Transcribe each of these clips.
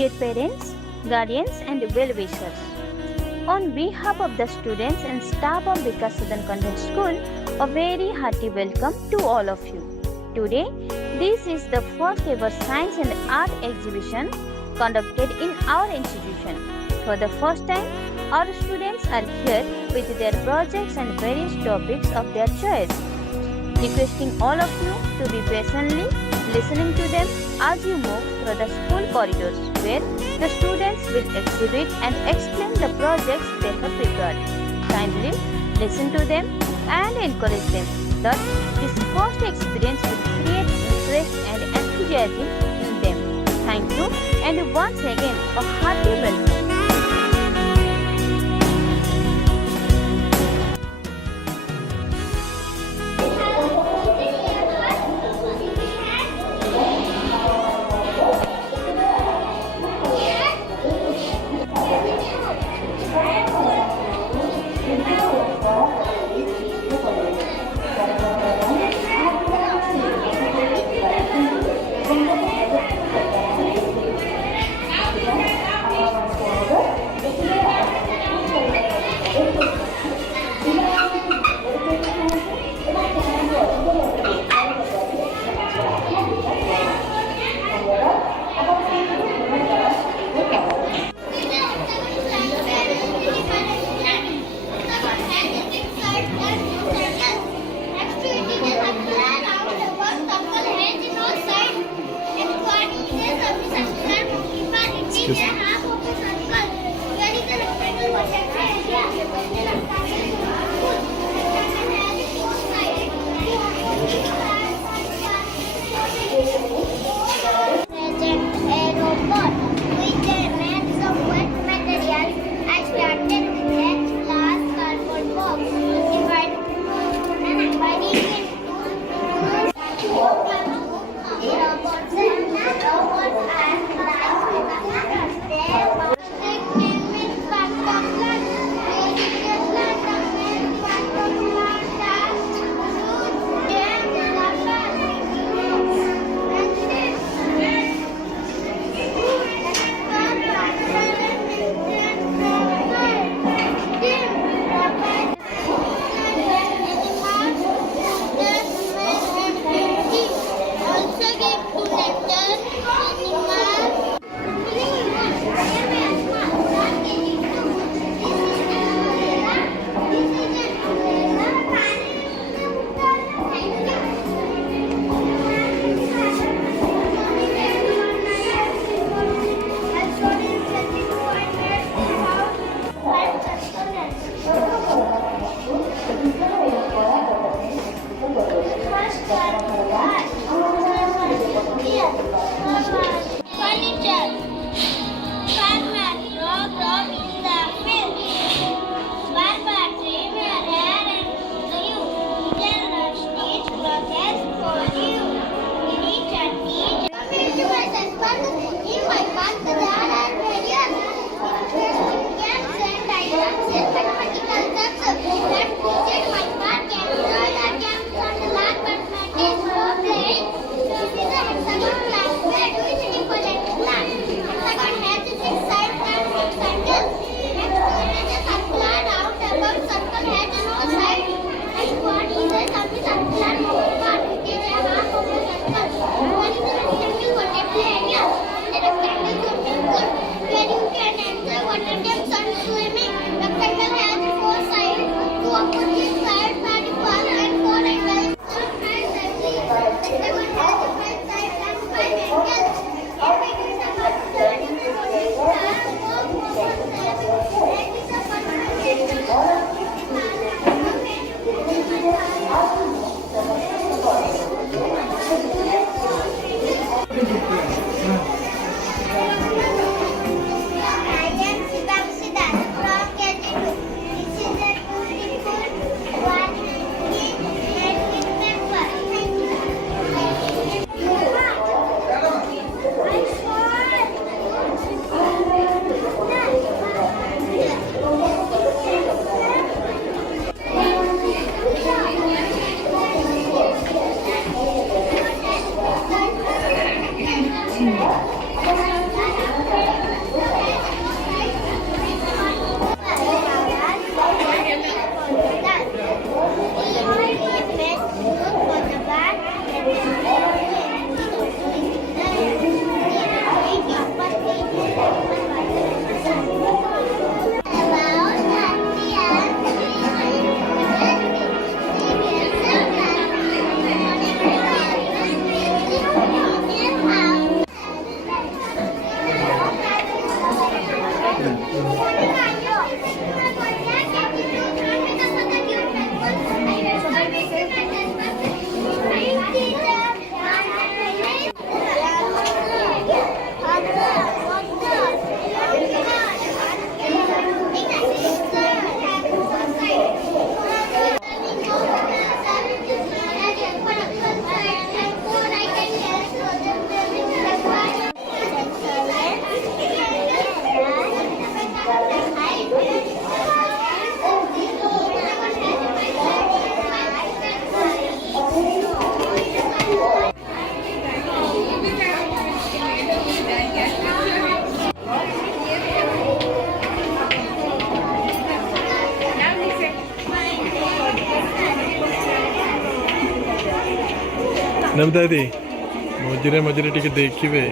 dear parents, guardians and well-wishers. On behalf of the students and staff of Vscs Convent School, a very hearty welcome to all of you. Today, this is the first ever Science and Art exhibition conducted in our institution. For the first time, our students are here with their projects and various topics of their choice. Requesting all of you to be patiently listening to them as you move through the school corridors where the students will exhibit and explain the projects they have prepared. Kindly listen to them and encourage them that this first experience will create interest and enthusiasm in them. Thank you and once again a hearty welcome. Namda दी मझे मझे टे देखिए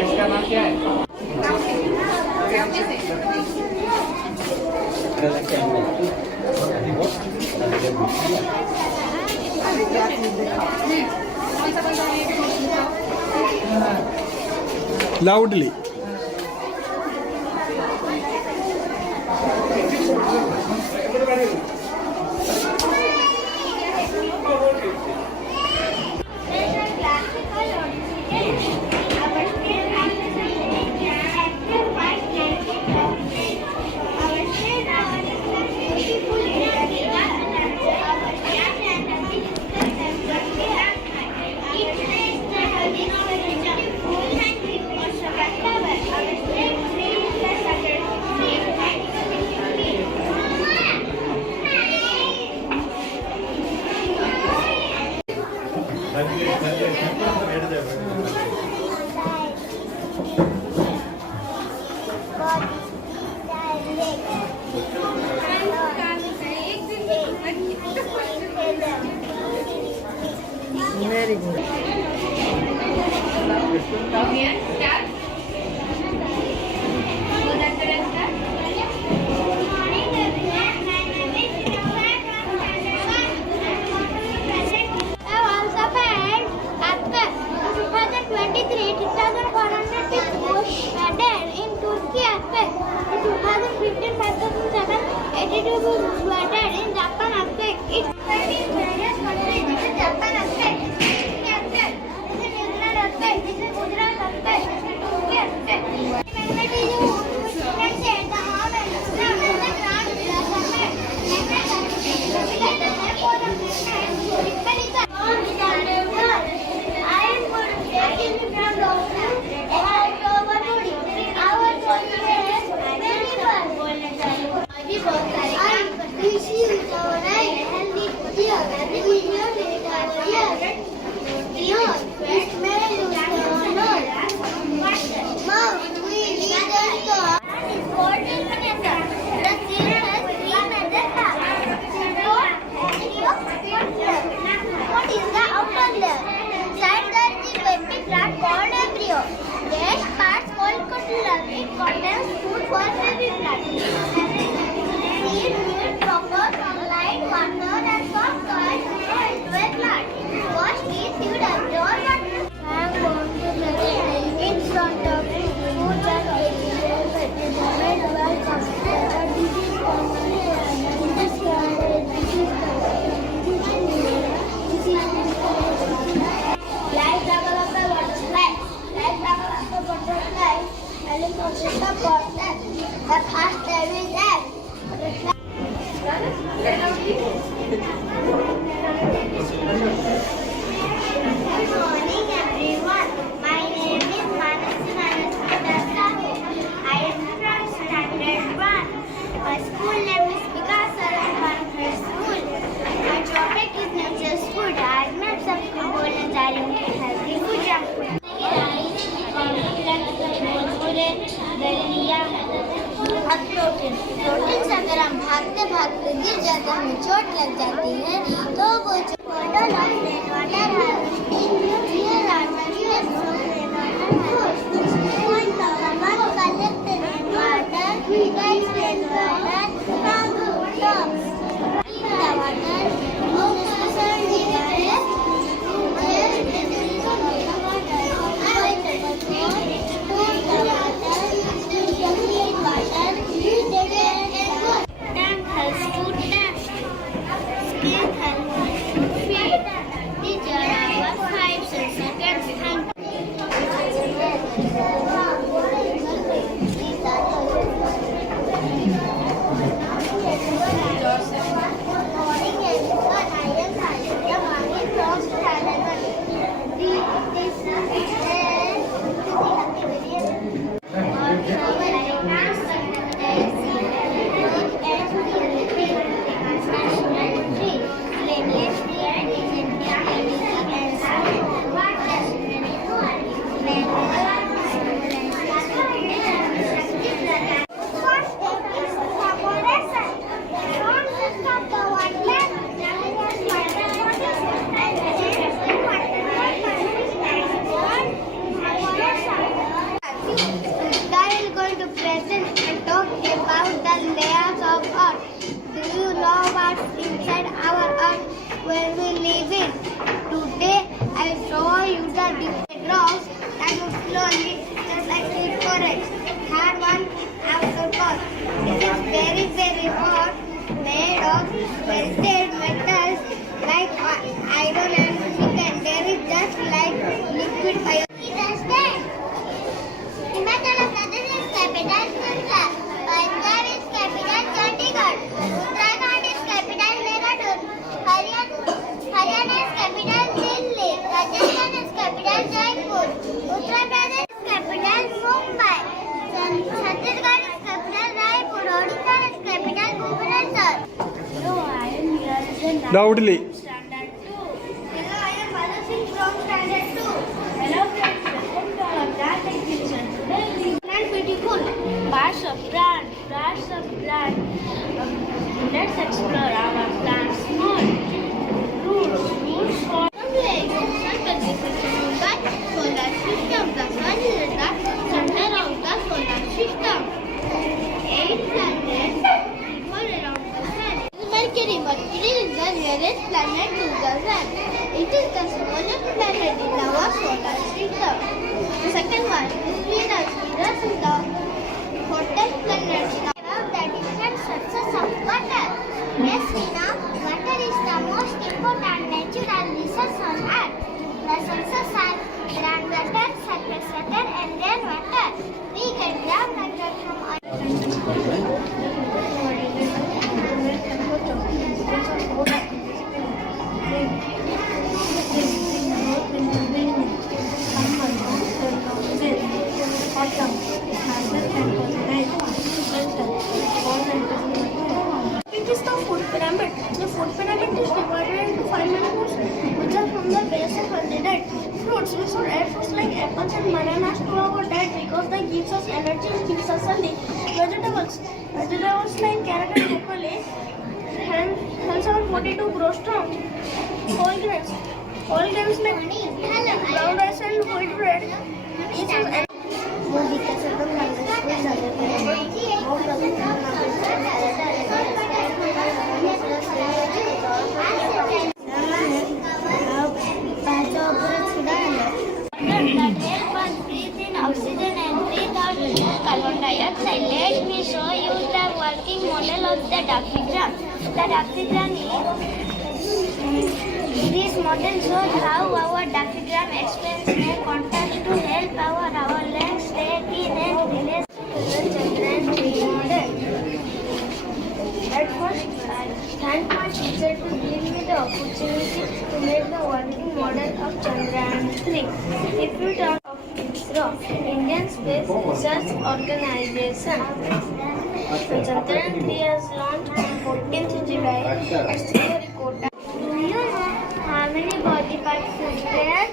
इसका नाम क्या है? Loudly Very good. Contains food for baby plant. Seed need proper sunlight, water and soft soil to grow into a plant. Wash these seed absorb water. I am going to lay in front of you food and vegetables that is made well considered. This is common. This is carrot. This is life travel of the butterfly. Life travel of the butterfly. I look at the butterfly. The first time is that. Good morning everyone. My name is I am from Standard 1. My school name is Vikas Convent School. My topic is nature's food. आज मैं सबको बोलने जा रही हूँ healthy food. से भागते गिर जाते हैं, चोट लग जाती है, तो वो water harvesting, here are the steps of rainwater harvesting. Point number 1, collect the rainwater, catch rainwater from rooftops. Keep the water unnecessarily dry. Store the water, use the clean water, use the tank helps to tap. Skill helps to feed. These are our 5 seconds. Where we live in. Today I show you the different rocks that move slowly just like sweet forest. Third one, outer core. This is very hot, made of melted metals like iron and nickel. There is just like liquid iron. Himachal Pradesh is capital Shimla. Punjab is capital Chandigarh. Uttarakhand is capital Dehradun. Haryana is capital Delhi. Rajasthan is capital Jaipur. Uttar Pradesh is capital Mumbai. Chhattisgarh is capital Raipur. Odisha is capital Bhubaneswar. Hello, I am here. Loudly. Standard 2. Hello, I am Bala Singh from Standard 2. Hello friends, welcome to our plant exhibition. Today we plant beautiful parts of plant. Let's explore our plants more. Roots for legs. Solar system. The sun is the center of the solar system. 8 planets revolve around the sun. Mercury. Mercury is the nearest planet to the sun. It is the smallest planet in our solar system. The second one is Venus. Venus is the hottest planet. The different sources of water. Yes, we know water is the most important natural resource on earth. The sources are groundwater, surface water, and rainwater. We get groundwater from It is the food pyramid. The food pyramid is divided into 5 main portions, which are from the base of healthy diet. Fruits. We should add fruits like apples and bananas to our diet because they gives us energy and keeps us healthy. Vegetables. Vegetables like carrot and broccoli helps our body to grow strong. Whole grains. Whole grains like brown rice and wheat bread. Each have oxygen and breathe out carbon dioxide. Let me show you the working model of the diaphragm. The diaphragm is this model shows how our diaphragm expands air contacts to help our lungs stay in and release the model. At first, I thank my teacher to give me the opportunity to make the working model of Chandrayaan-3. If you talk of ISRO, Indian Space Research Organization, Chandrayaan-3 has launched on 14th July at Sriharikota. Do you know how many body parts is there?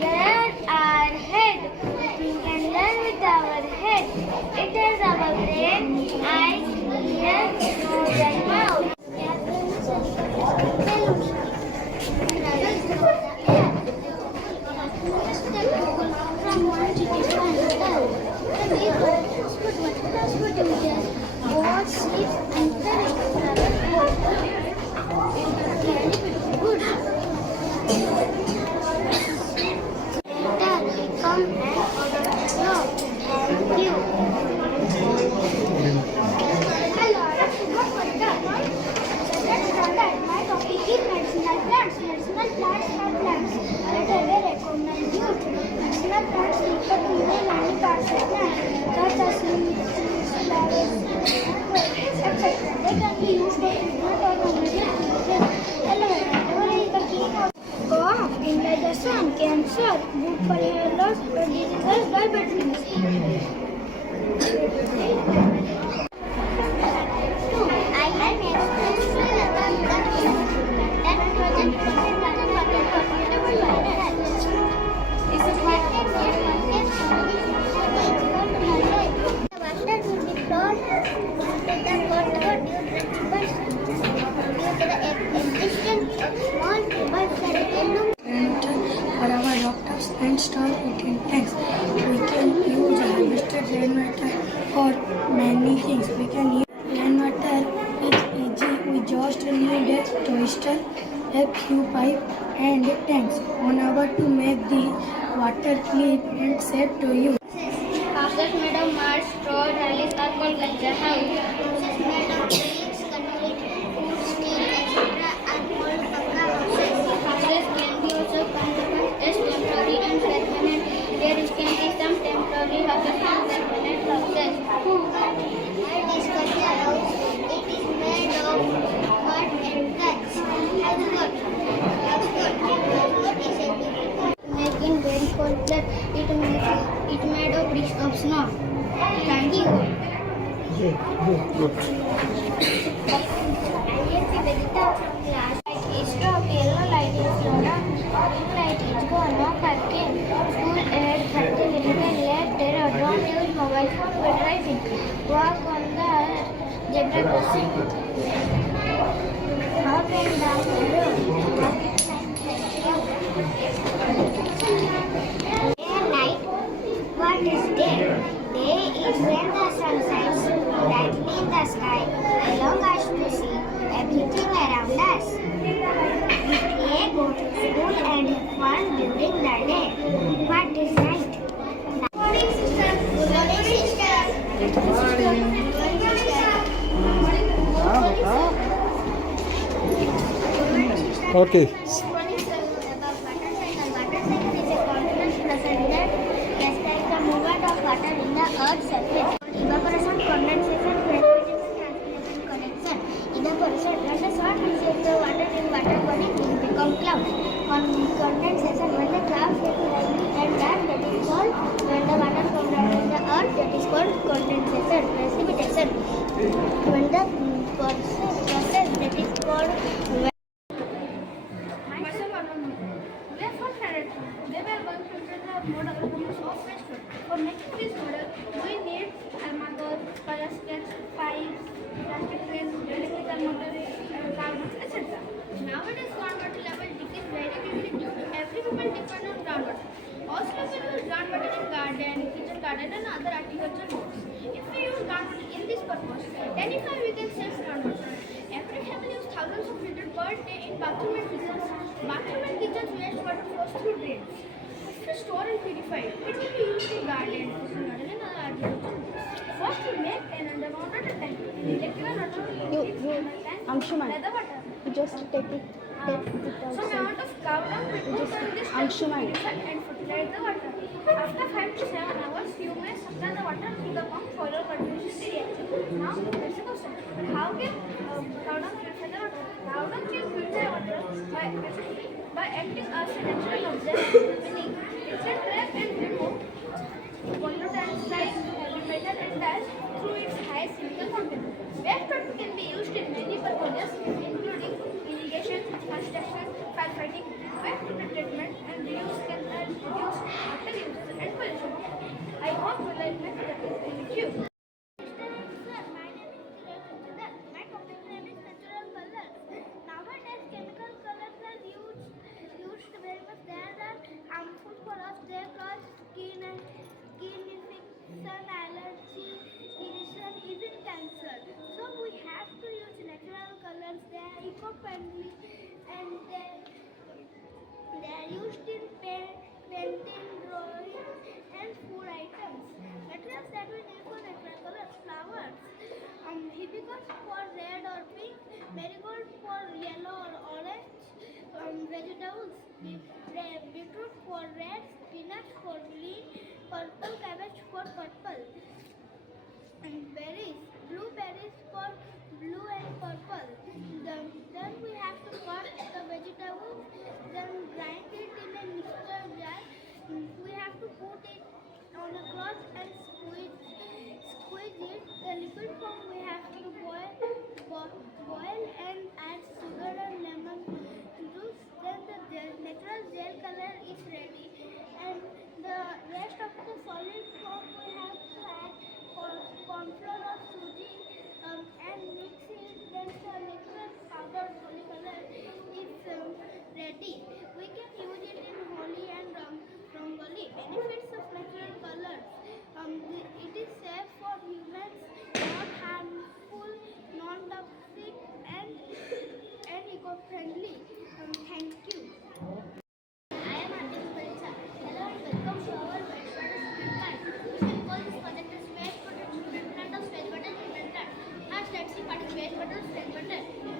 There are head. We can learn with our head. It is our brain, eyes, ears, nose and mouth. people from one city to another. The way public transport users board, sleep, enter, travel, and carry goods. Later, come and order. Thank you. Hello, I forgot what my topic is medicinal plants. Medicinal plants are plants that have a recognized use. Medicinal plants refer to many parts of plant, such as leaves, flowers, etc. They can be used for treatment or remedial uses. Cough, indigestion, cancer, good for hair loss, diseases, diabetes. I am experienced that project for our doctors and store it in tanks. We can use harvested rainwater for many things. We can use rainwater. It's easy. We just need a twister, a few pipe and tanks on our to make the water clean and safe to use. Houses made of mud, straw, railings are called kacha house. Houses made of bricks, concrete, wood, steel, etc. are called pakka houses. Houses can be also classified as temporary and permanent. There can be some temporary houses and permanent houses. I discussed the house. It is made of mud and touch. Houseboat. Houseboat is a making very cold that it made of bricks of snow. Thank you. Stop yellow light is soda. Green light is go. No parking. School ahead 30 minutes left. There don't use mobile phone while driving. Walk on the zebra crossing. Up and down the road. Day and night. What is day? Day is when the sun shines brightly in the sky, allowing us to see everything around us. We play, go to school, and have fun during the day. What is night? Good morning, sister. Good morning, sister. Good morning. Good morning, sir. Okay. Earth's surface. Evaporation, condensation, precipitation, transpiration, convection. Evaporation, when the sun receives the water in water body, it becomes clouds. Condensation, when the clouds get lightly and dark, that is called. When the water comes down in the earth, that is called condensation. Precipitation, when the process, that is called. For making this model, we need thermocol, color sketch, pipes, plastic trays, electrical motor, carbons, etc. Nowadays, groundwater level decreases very quickly due to every people depend on groundwater. Also, we use groundwater in garden, kitchen garden, and other agricultural modes. If we use groundwater in this purpose, then if we can save groundwater. Every family uses thousands of liters per day in bathroom and kitchens. Bathroom and kitchens wastewater flows through drains. Store and purify it. It will be used in garden, and other agriculture. First, we make an underground water tank. Electrical water Anshuman, leather water. you just take it Some amount of cow dung will put on this tank to Anshuman. purify and fertilize the water. After 5 to 7 hours, you may supply the water to the pump for your cultivation area. Now, there's a question. How can cow dung purify the water? Cow dung can purify water by acting as a natural observer, meaning it can trap and remove pollutants like heavy metal and dust through its high chemical content. Wastewater can be used in many purposes, including irrigation, construction, firefighting, wastewater treatment, and reuse can help reduce water usage and pollution. I hope you like my presentation. Thank you. My topic name is natural colors. Nowadays, chemical colors are used very much. They are harmful for eco-friendly, and they are used in painting, drawing, and food items. Materials that we need for natural colors, flowers. Hibiscus for red or pink, marigold for yellow or orange. Vegetables, beetroot for red, spinach for green, purple cabbage for purple. And berries, blueberries for blue and purple. Then we have to cut the vegetables, then grind it in a mixture jar. We have to put it on a cloth and squeeze it. The liquid form we have to boil and add sugar and lemon juice. Then the natural gel color is ready, and the rest of the solid form we have to add corn flour or suji and mix it. Then the natural powder holy color is ready. We can use it in holi and rangoli. Benefits of natural colors. It is safe for humans, not harmful, non-toxic, and eco-friendly. Thank you. I am Atif Paricha. Hello and welcome to our Freshwater Treatment Plant. We will call this project as Freshwater Treatment Plant of Freshwater Treatment Plant. First, let's see what is wastewater treatment.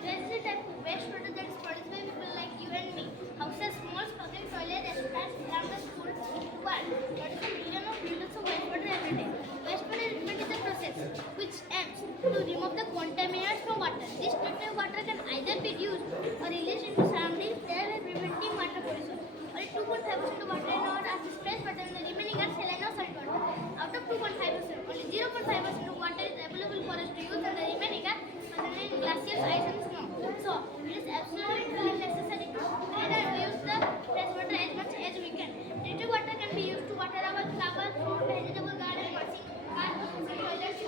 Waste is a type of wastewater that is produced by people like you and me. Houses, malls, public toilets, restaurants, and the schools require. What is a million of liters of wastewater every day? Wastewater treatment is a process which aims to remove the contaminants from water. This treated water can either be used or released into surroundings, thereby preventing water pollution. Only 2.5% of water in our earth is fresh water and the remaining are saline or salt water. Out of 2.5%, only 0.5% of water is available for us to use and the remaining are present in glaciers, ice and snow. So, it is absolutely necessary to clean and reuse the fresh water as much as we can. Treated water can be used to water our flowers, fruit, vegetable garden, washing cars, toilets.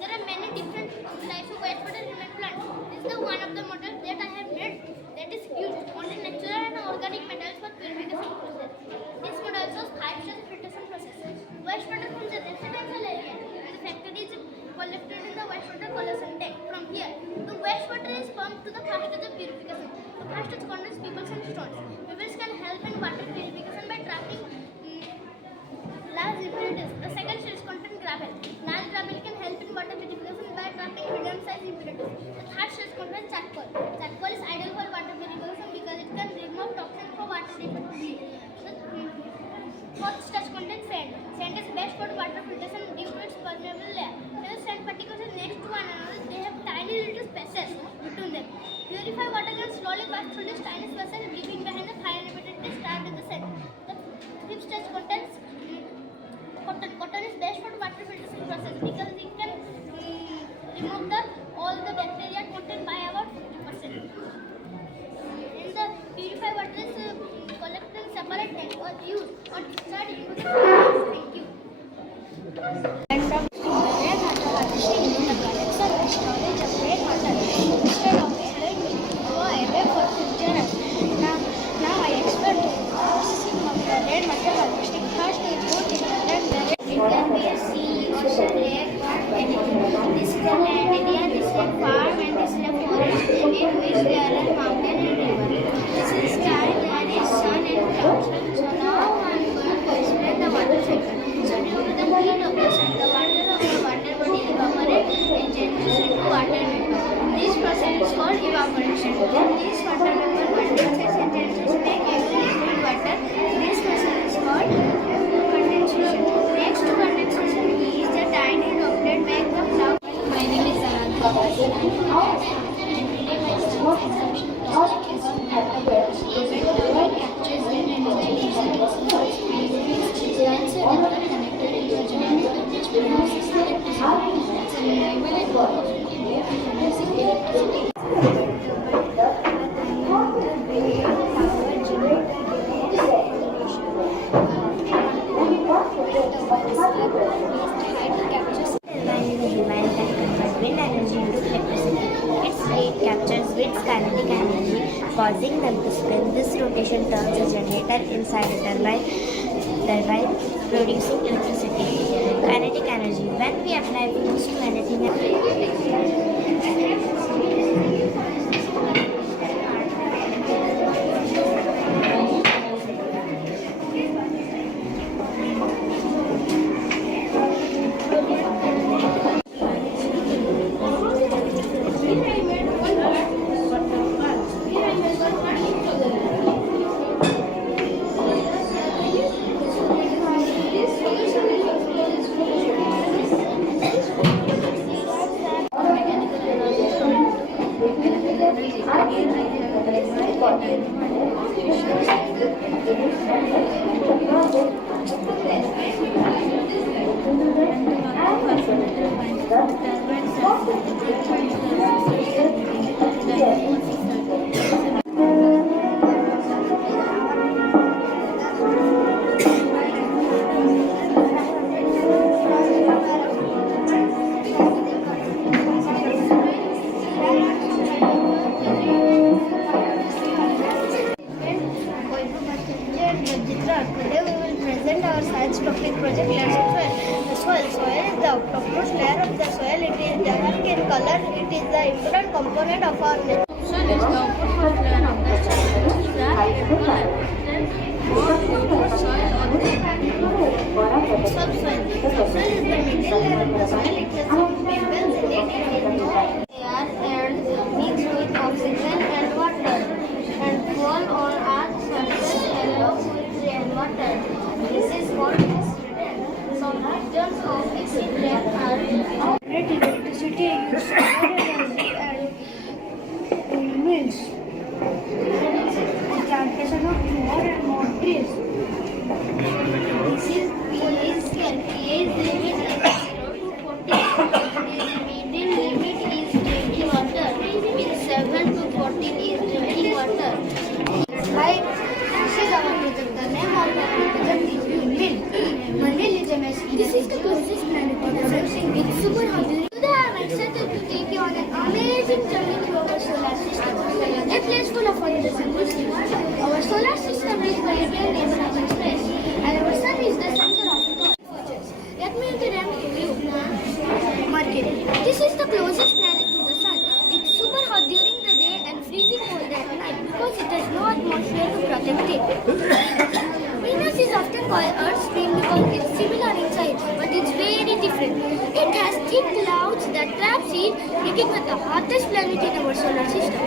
There are many different types of wastewater treatment plants. This is the one of the models that I have made that is used only natural and organic metals for purification process. This model shows 5 stage filtration process. Wastewater from the residential area and the factory is collected in the wastewater collection tank. From here, the wastewater is pumped to the first stage of purification. The first stage contains pebbles and stones. Pebbles can help in water purification by trapping large impurities. The second stage contains gravel. Large gravel can help in water purification by trapping medium-sized impurities. The third stage contains charcoal. Charcoal is ideal for water purification because it can remove toxins from water effectively. The fourth stage contains sand. Sand is best for water filtration due to its permeable layer. When the sand particles are next to one another, they have tiny little spaces between them. Purified water can slowly pass through these tiny spaces, leaving behind the fine repetitive trapped in the sand. The fifth stage contains cotton. Cotton is best for water filtration process because it can remove all the bacteria contained by about 50%. And the purified water is collected in separate tanks or used or discharged into the tanks. Thank you. Harvesting in the collection and storage of rainwater instead of allowing it to go away for future. Now I explain the processing of the rainwater harvesting. First, we put in the land. It can be a sea, ocean, lake, or anything. This is the land area, this is a farm, and this is a forest in which there are mountain and river. This is sky, there is sun and clouds. So now I am going to explain the water cycle. So due to the heat of the sun, the water of the water body evaporates and changes into water vapor. This process is called evaporation. This water vapor condenses and changes make every liquid water. This process is called condensation. Next to condensation is the tiny droplet make the cloud. My name is Aradhana and today my science exhibition project is on event turbine captures wind energy using its noise and it's a river connected into a generator which produces electricity. It's a reliable and cost-effective way of producing electricity. Wind energy into electricity. Its rate captures wind's kinetic energy, causing them to spin. This rotation turns a generator inside a turbine, producing electricity. Kinetic energy. When we apply force to anything, present our science topic project Layers of Soil. The soil is the topmost layer of the soil. It is dark in color. It is the important component of our nature. Soil is the uppermost layer of the soil. It is dark in color. Subsoil. Subsoil is the middle layer of the soil. It has some minerals in it. It is not air and mixed with oxygen and water and fall on earth's surface along with rainwater. This is what is written. Some regions of acid rain are Generate electricity use solar energy and windmills. Plantation of more and more trees. This is pH scale. pH limit is 0 to 40. Middle limit is drinking water. With 7 to 14 is drinking water. Hi, this is our project. The name of our project is windmill. Windmill is a machine. This is the closest planet to the sun. It's super hot. Today I am excited to take you on an amazing journey through our solar system. A place full of wonders and mysteries. Our solar system is the little neighbor of space, and our sun is the center of it all. Let me introduce to you Mercury. This is the closest planet to the sun. It's super hot during the day and freezing cold at night because it has no atmosphere to protect it. Venus is often called Earth's twin because it's similar in size, but it's very different. It has thick clouds that trap heat, making it the hottest planet in our solar system.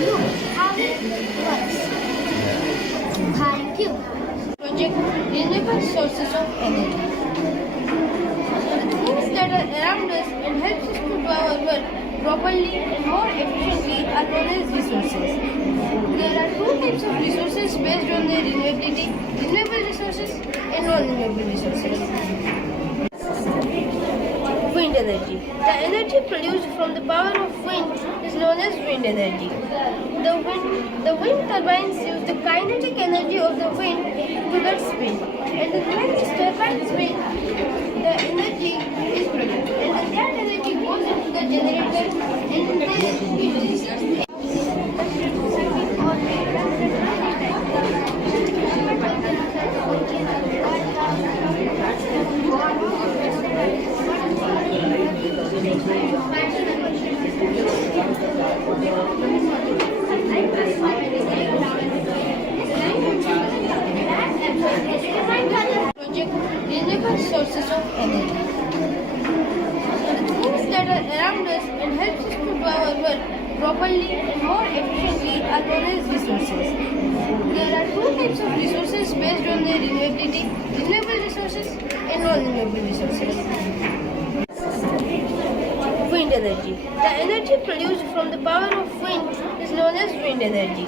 Look how it works. Thank you. Project renewable sources of energy. The things that are around us and helps us to do our work properly and more efficiently are known as resources. There are two types of resources based on their renewability: renewable resources and non-renewable resources. Wind energy. The energy produced from the power of wind is known as wind energy. The wind turbines use the kinetic energy of the wind to get spin, and when these turbines spin, the energy is produced, and that energy goes into the generator, and then it is project renewable sources of energy. The things that are around us and helps us to do our work properly and more efficiently are known as resources. There are two types of resources based on their renewability: renewable resources and non-renewable resources. Wind energy. The energy produced from the power of wind is known as wind energy.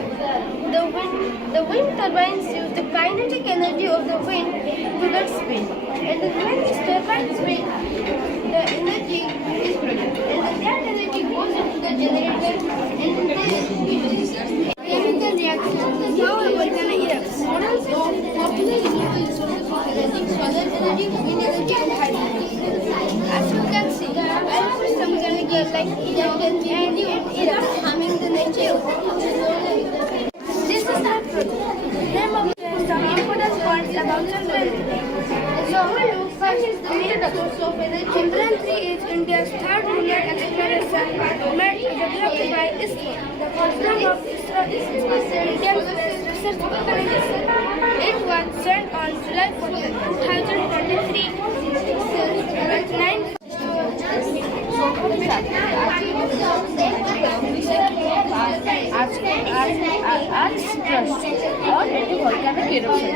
The wind turbines use the kinetic energy of the wind to get spin, and when these turbines spin, the energy is produced, and that energy goes into the generator, and then it is chemical reaction. Now a volcano erupts. Popular renewable resources of energy: solar energy, wind energy, and hydrogen. As you can see, some chemicals like eruption and it erupts, harming the nature. This is our project. Name of some important points about Chandrayaan. So, first is the main source of energy. Chandrayaan 3 is India's third lunar exploration developed by ISRO. The program of ISRO is Indian Space Research Organization. It was sent on July 14, 2023 at 9. Earth's crust or any volcanic eruption.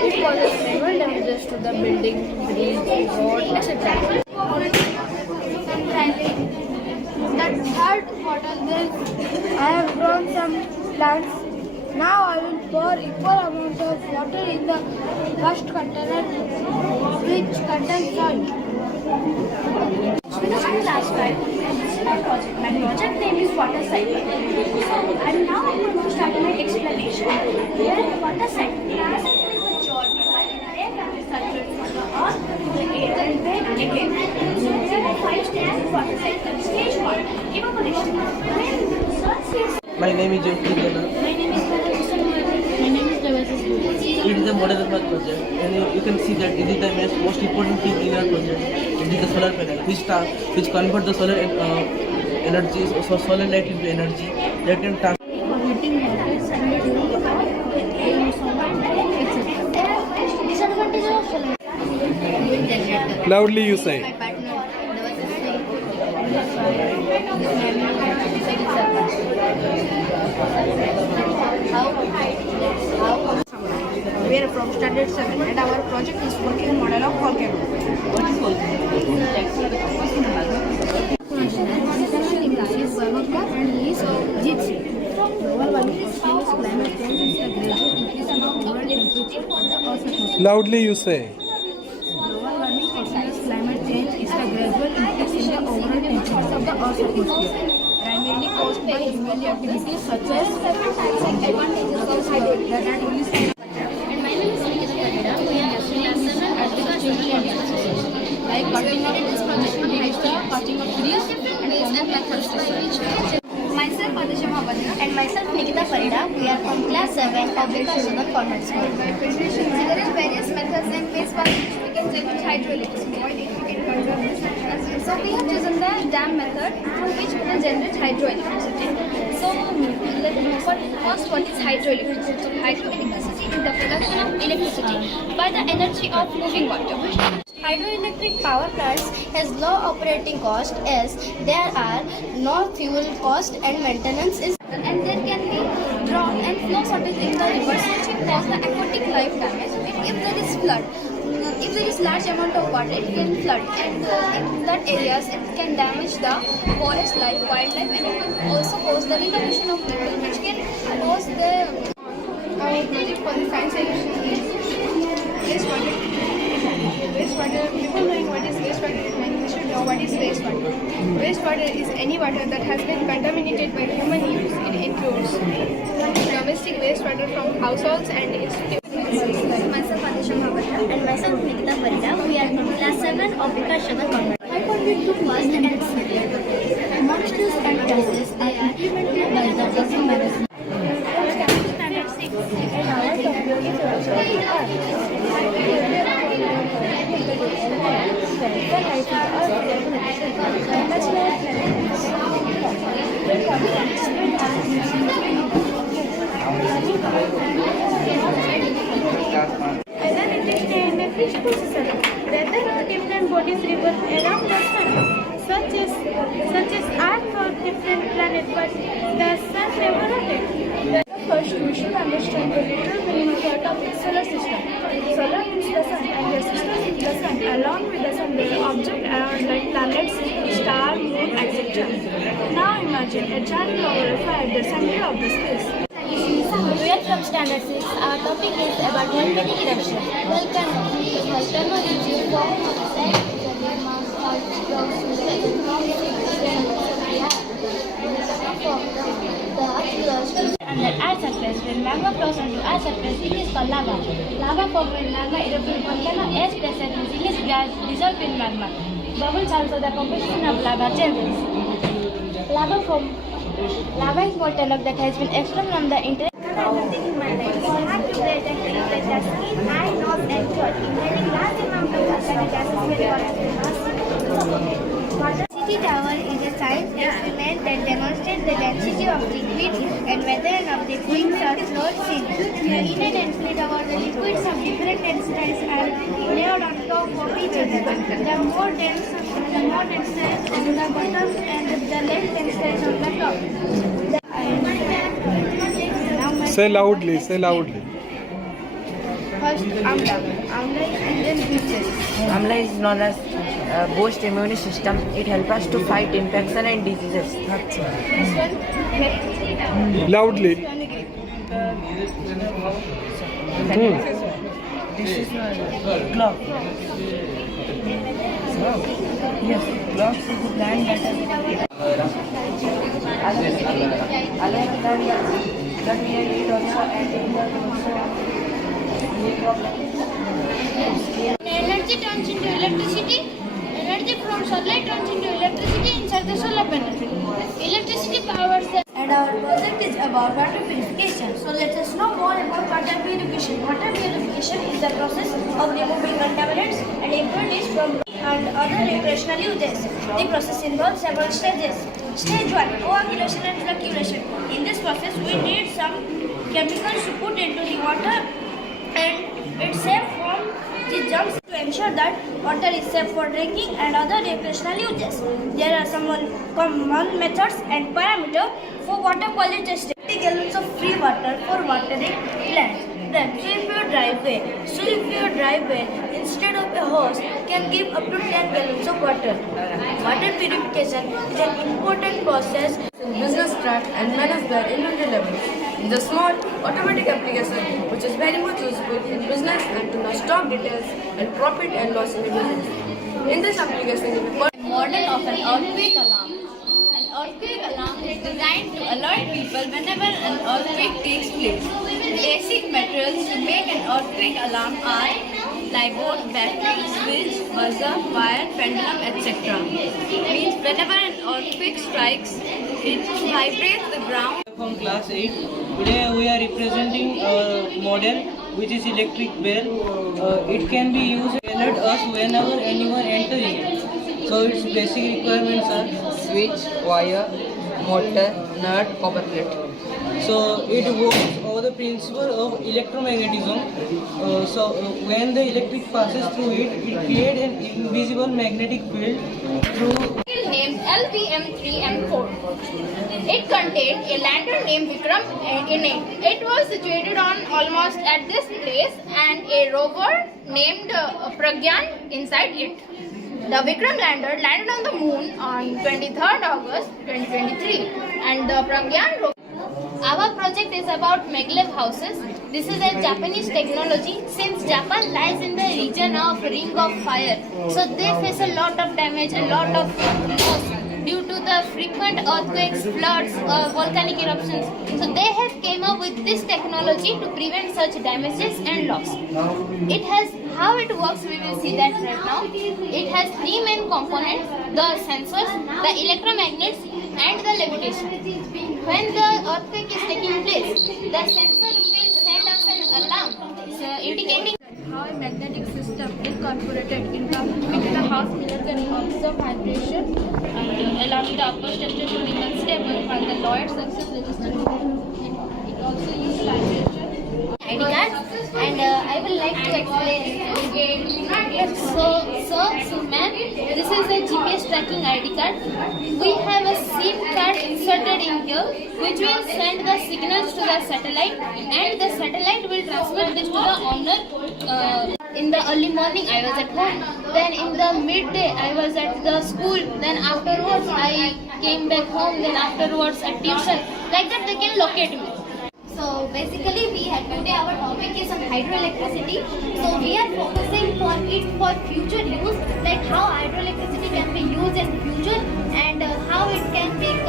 It causes several damages to the building, bridge, road, etc. The third bottle, then I have grown some plants. Now I will pour equal amount of water in the first container, which contains soil. Last time, this is my project. My project name is water cycle. And now I'm going to start my explanation. Here, water cycle. Water cycle is a journey where air can be circulated from the earth to the air and then again. So there are 5 stages of water cycle. Stage 1, evaporation. When the sun sees My My name is Jeffrey Jana. My name is It is a model of our project, and you can see that it is the most important thing in our project. It is the solar panel, which convert the solar energy, so solar light into energy that can transfer. Loudly you say. We are from standard 7 and our project is working model of volcano. Loudly you say. Climate change is the gradual increase in the overall temperature of the Earth's atmosphere, primarily caused by human activities such as advantages of hydrogen. And my name is Nikita Karida. We are class 7 at the Like cutting of this project is the cutting of trees and methods. Myself Adisha Mahabatra and myself Nikita Farida. We are from class 7 of Vscs Convent School. There are various methods and ways by which we can generate hydroelectricity. So we have chosen the dam method through which we can generate hydroelectricity. So first, what is hydroelectricity? Hydroelectricity is the production of electricity by the energy of moving water. Hydroelectric power plants has low operating cost as there are no fuel cost and maintenance is And there can be drought and flow shortage in the rivers which will cause the aquatic life damage. If there is flood, if there is large amount of water, it can flood, and in flood areas it can damage the forest life, wildlife, and it can also cause the relocation of people, which can cause the our project for the science solution is wastewater. Wastewater, before knowing what is wastewater, we should know what is wastewater. Wastewater is any water that has been contaminated by human use. It includes domestic wastewater from households and institutions. myself Adisha Mahabatra and myself Nikita Farida. We are from class 7 of Vscs Convent. I contribute to first and second. Monsters and classes are implemented by the teaching management. Standard 6 and our topic is virtual art. There are different bodies revolve around the sun, such as Earth or different planets, but the sun never rotates. First, we should understand the literal meaning of the topic solar system. Solar means the sun, and the system is the sun. Along with the sun, there are objects around like planets, stars, moon, etc. Now imagine a giant globe of fire at the center of the space. We are from standard 6. Our topic is about volcanic eruption. Under Earth's surface, when magma flows onto Earth's surface, it is called lava. Lava forms when magma erupts in volcano as pressure and release gas dissolved in magma. Bubbles also the composition of lava changes. Lava is molten rock that has been extracted from the internet. Nothing in my life. I have to breathe and breathe like the skin, eye, nose, and throat. Inhaling large amount of volcanic gases will cause density tower is a science experiment that demonstrates the density of liquids and whether an object sinks or floats in. In a density tower, the liquids of different densities are layered on top of each other. The more dense on the bottom and the less dense on the top. Say loudly, say loudly. First, Amla. Amla is Indian juices. Amla is known as boost immune system. It helps us to fight infection and diseases. That's all. This one, Loudly. This is clove. Yes, cloves is a plant that that we eat also energy turns into electricity. Energy from sunlight turns into electricity inside the solar panel. Electricity powers the and our project is about water purification. So let us know more about water purification. Water purification is the process of removing contaminants and impurities from and other recreational uses. The process involves several stages. Stage 1, coagulation and flocculation. In this process, we need some chemicals to put into the water and it's safe from the germs to ensure that water is safe for drinking and other recreational uses. There are some common methods and parameters for water quality testing. 50 gallons of free water for watering plants. Then sweep your driveway. Sweep your driveway instead of a hose can give up to 10 gallons of water. Water purification is an important process In business track and manage their inventory levels. It's a small automatic application which is very much useful in business and to know stock details and profit and loss in the business. In this application, Model of an earthquake alarm. An earthquake alarm is designed to alert people whenever an earthquake takes place. Basic materials to make an earthquake alarm are plywood, battery, switch, buzzer, wire, pendulum, etc. Means whenever an earthquake strikes, it vibrates the ground. From class 8, today we are representing a model which is electric bell. It can be used to alert us whenever anyone entering it. So its basic requirements are switch, wire, motor, nut, copper plate. so it works over the principle of electromagnetism. When the electric passes through it, it creates an invisible magnetic field through Named LVM3M4. It contained a lander named Vikram in it. It was situated on almost at this place and a rover named Pragyan inside it. The Vikram lander landed on the moon on 23rd August 2023 and the Pragyan rover. Our project is about maglev houses. This is a Japanese technology since Japan lies in the region of Ring of Fire. So they face a lot of damage, a lot of loss due to the frequent earthquakes, floods, volcanic eruptions. So they have came up with this technology to prevent such damages and loss. It has how it works, we will see that right now. It has three main components: the sensors, the electromagnets, and the levitation. When the earthquake is taking place, the sensor will send us an alarm indicating how a magnetic system is incorporated into the house mirror can observe vibration and allowing the upper structure to remain stable while the lower section resistance. It also uses vibration. ID card, and I will like to explain. So ma'am, this is the GPS tracking ID card. We have a SIM card inserted in here, which will send the signals to the satellite, and the satellite will transmit this to the owner. In the early morning, I was at home. Then in the midday, I was at the school. Then afterwards, I came back home. Then afterwards at tuition. Like that, they can locate me. So basically today our topic is on hydroelectricity. So we are focusing for it for future use, like how hydroelectricity can be used in future and how it can make